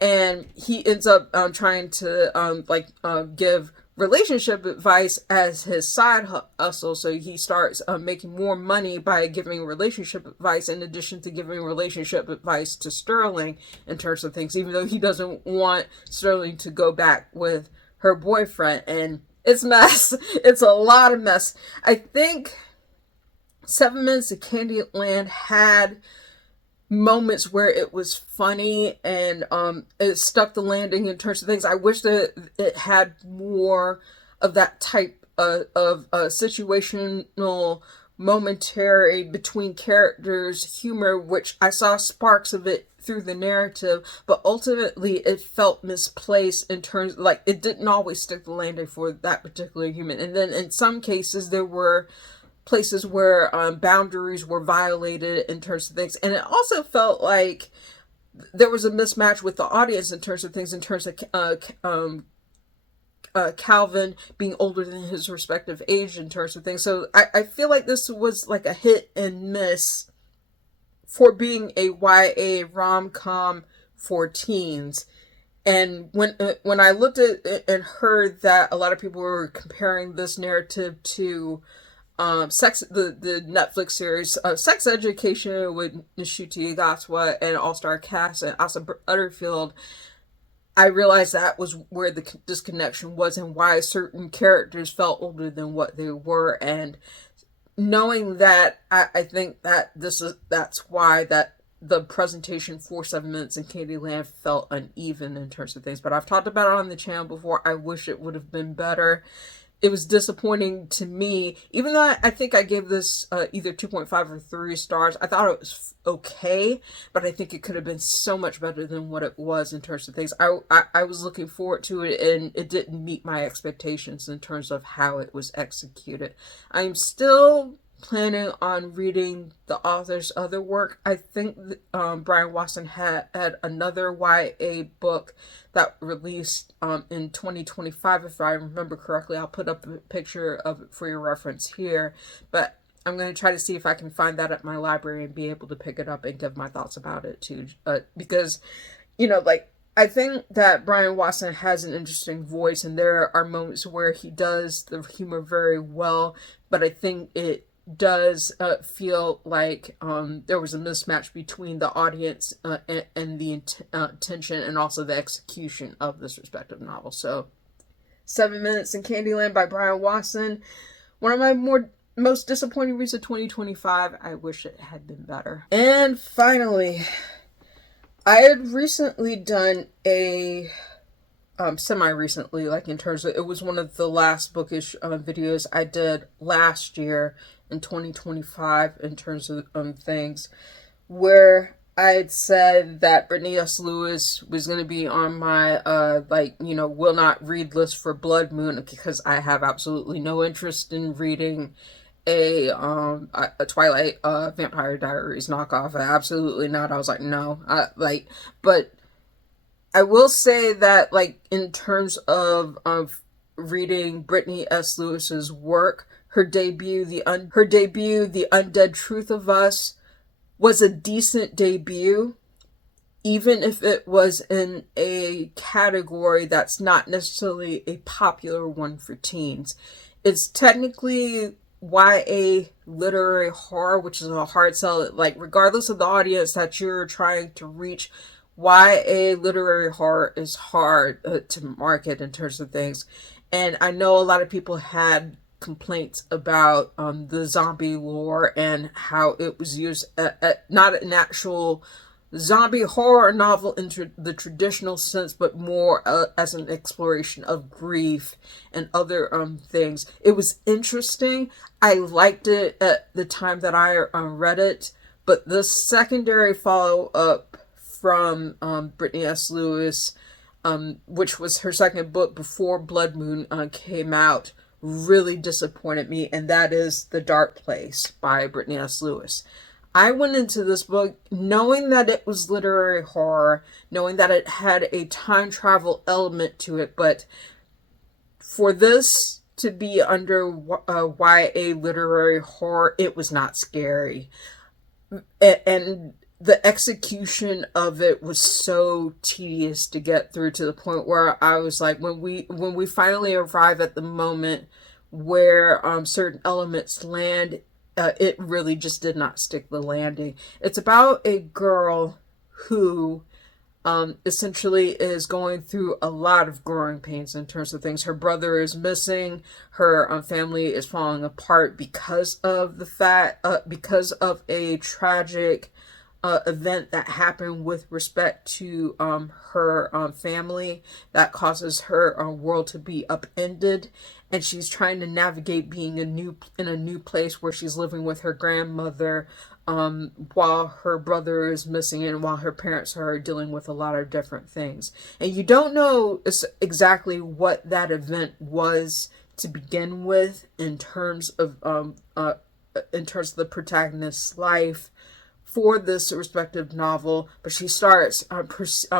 And he ends up trying to give relationship advice as his side hustle. So he starts making more money by giving relationship advice, in addition to giving relationship advice to Sterling in terms of things, even though he doesn't want Sterling to go back with her boyfriend. And it's mess. It's a lot of mess. I think 7 Minutes of Candyland had moments where it was funny, and it stuck the landing in terms of things. I wish that it had more of that type of situational, momentary, between characters humor, which I saw sparks of it through the narrative, but ultimately it felt misplaced in terms, like, it didn't always stick the landing for that particular human. And then in some cases there were places where boundaries were violated in terms of things. And it also felt like there was a mismatch with the audience in terms of things, in terms of Calvin being older than his respective age in terms of things. So I feel like this was like a hit and miss for being a YA rom-com for teens. And when I looked at it and heard that a lot of people were comparing this narrative to the Netflix series Sex Education with Nishuti Gatwa and all-star cast and Asa Butterfield, I realized that was where the disconnection was, and why certain characters felt older than what they were. And knowing that, I think that that's why that the presentation for 7 Minutes in Candyland felt uneven in terms of things. But I've talked about it on the channel before. I wish it would have been better. It was disappointing to me, even though I think I gave this either 2.5 or 3 stars. I thought it was okay, but I think it could have been so much better than what it was in terms of things. I was looking forward to it, and it didn't meet my expectations in terms of how it was executed. I'm still planning on reading the author's other work. I think Brian Wasson had another YA book that released in 2025, if I remember correctly. I'll put up a picture of it for your reference here, but I'm going to try to see if I can find that at my library and be able to pick it up and give my thoughts about it too, because, you know, like, I think that Brian Wasson has an interesting voice, and there are moments where he does the humor very well, but I think it does feel like there was a mismatch between the audience and the intention and also the execution of this respective novel. So 7 Minutes in Candyland by Brian Wasson. One of my most disappointing reads of 2025. I wish it had been better. And finally, I had recently done a semi-recently, like in terms of, it was one of the last bookish videos I did last year in 2025 in terms of things, where I had said that Brittany S. Lewis was going to be on my, will not read list for Blood Moon, because I have absolutely no interest in reading a Twilight Vampire Diaries knockoff. Absolutely not. I was like, no. But I will say that, like, in terms of reading Brittany S. Lewis's work, her debut, The Undead Truth of Us, was a decent debut, even if it was in a category that's not necessarily a popular one for teens. It's technically YA literary horror, which is a hard sell. Like, regardless of the audience that you're trying to reach, YA literary horror is hard to market in terms of things. And I know a lot of people had complaints about the zombie lore and how it was used not an actual zombie horror novel in the traditional sense, but more as an exploration of grief and other things. It was interesting. I liked it at the time that I read it, but the secondary follow-up from Brittany S. Lewis, which was her second book before Blood Moon came out, really disappointed me, and that is The Dark Place by Brittany S. Lewis. I went into this book knowing that it was literary horror, knowing that it had a time travel element to it, but for this to be under YA literary horror, it was not scary. And the execution of it was so tedious to get through, to the point where I was like, when we finally arrive at the moment where certain elements land, it really just did not stick the landing. It's about a girl who essentially is going through a lot of growing pains in terms of things. Her brother is missing. Her family is falling apart because of because of a tragic event that happened with respect to her family that causes her world to be upended, and she's trying to navigate being in a new place where she's living with her grandmother while her brother is missing and while her parents are dealing with a lot of different things. And you don't know exactly what that event was to begin with in terms of the protagonist's life for this respective novel, but she starts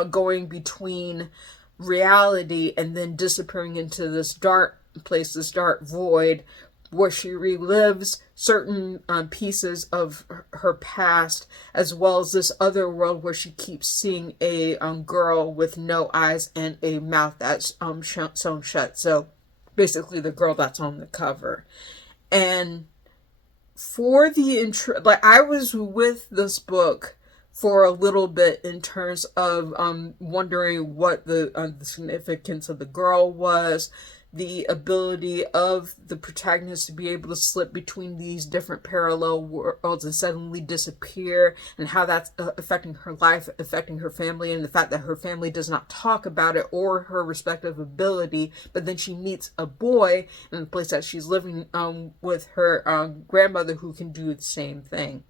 going between reality and then disappearing into this dark place, this dark void, where she relives certain pieces of her past, as well as this other world where she keeps seeing a girl with no eyes and a mouth that's sewn shut. So basically the girl that's on the cover. And for the I was with this book for a little bit in terms of wondering what the significance of the girl was, the ability of the protagonist to be able to slip between these different parallel worlds and suddenly disappear, and how that's affecting her life, affecting her family, and the fact that her family does not talk about it or her respective ability. But then she meets a boy in the place that she's living with her grandmother, who can do the same thing.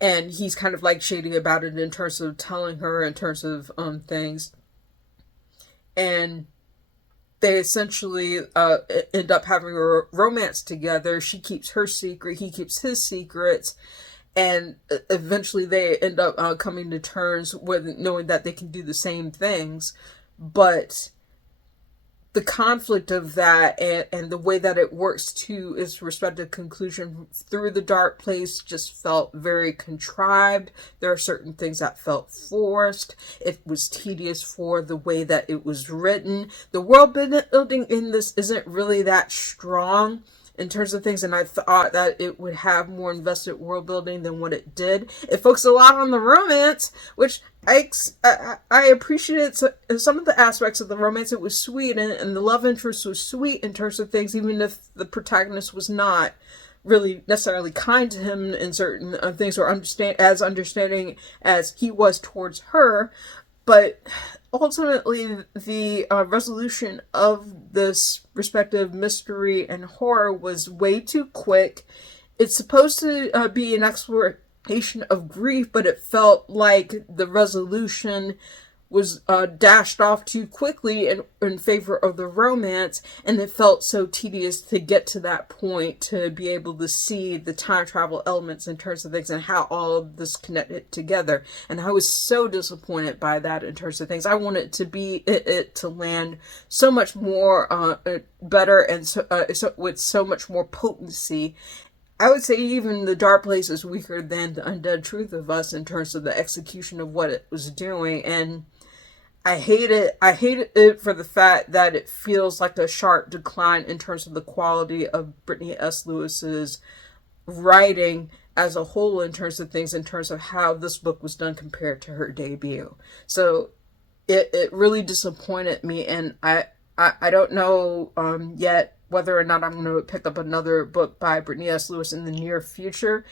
And he's kind of like shady about it in terms of telling her in terms of things. And they essentially end up having a romance together. She keeps her secret, he keeps his secrets, and eventually they end up coming to terms with knowing that they can do the same things. But the conflict of that and the way that it works to its respective conclusion through The Dark Place just felt very contrived. There are certain things that felt forced. It was tedious for the way that it was written. The world building in this isn't really that strong in terms of things, and I thought that it would have more invested world building than what it did. It focused a lot on the romance, which I appreciated some of the aspects of the romance. It was sweet, and the love interest was sweet in terms of things, even if the protagonist was not really necessarily kind to him in certain things, or understanding as he was towards her. But ultimately, the resolution of this respective mystery and horror was way too quick. It's supposed to be an exploration of grief, but it felt like the resolution was dashed off too quickly in favor of the romance, and it felt so tedious to get to that point, to be able to see the time travel elements in terms of things and how all of this connected together. And I was so disappointed by that in terms of things. I wanted to be it to land so much more better, and so with so much more potency. I would say even The Dark Place is weaker than The Undead Truth of Us in terms of the execution of what it was doing. And I hate it. I hate it for the fact that it feels like a sharp decline in terms of the quality of Brittany S. Lewis's writing as a whole, in terms of things, in terms of how this book was done compared to her debut. So it really disappointed me, and I don't know yet whether or not I'm going to pick up another book by Brittany S. Lewis in the near future.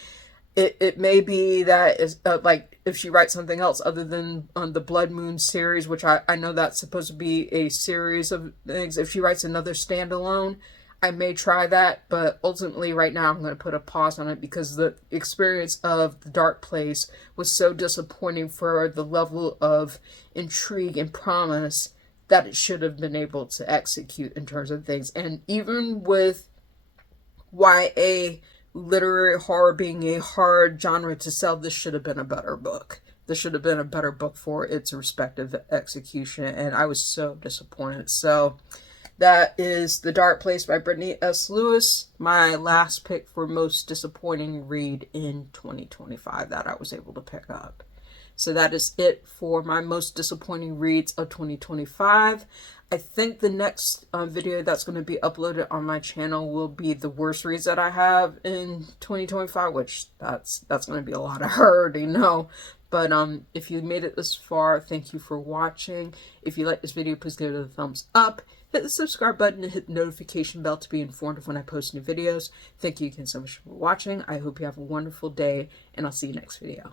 It may be that is like if she writes something else other than the Blood Moon series, which I know that's supposed to be a series of things. If she writes another standalone, I may try that, but ultimately right now I'm going to put a pause on it because the experience of The Dark Place was so disappointing for the level of intrigue and promise that it should have been able to execute in terms of things. And even with YA literary horror being a hard genre to sell, this should have been a better book. This should have been a better book for its respective execution, and I was so disappointed. So that is The Dark Place by Brittany S. Lewis, my last pick for most disappointing read in 2025 that I was able to pick up. So that is it for my most disappointing reads of 2025. I think the next video that's going to be uploaded on my channel will be the worst reads that I have in 2025, which that's going to be a lot. I already know. But if you made it this far, thank you for watching. If you like this video, please give it a thumbs up. Hit the subscribe button and hit the notification bell to be informed of when I post new videos. Thank you again so much for watching. I hope you have a wonderful day, and I'll see you next video.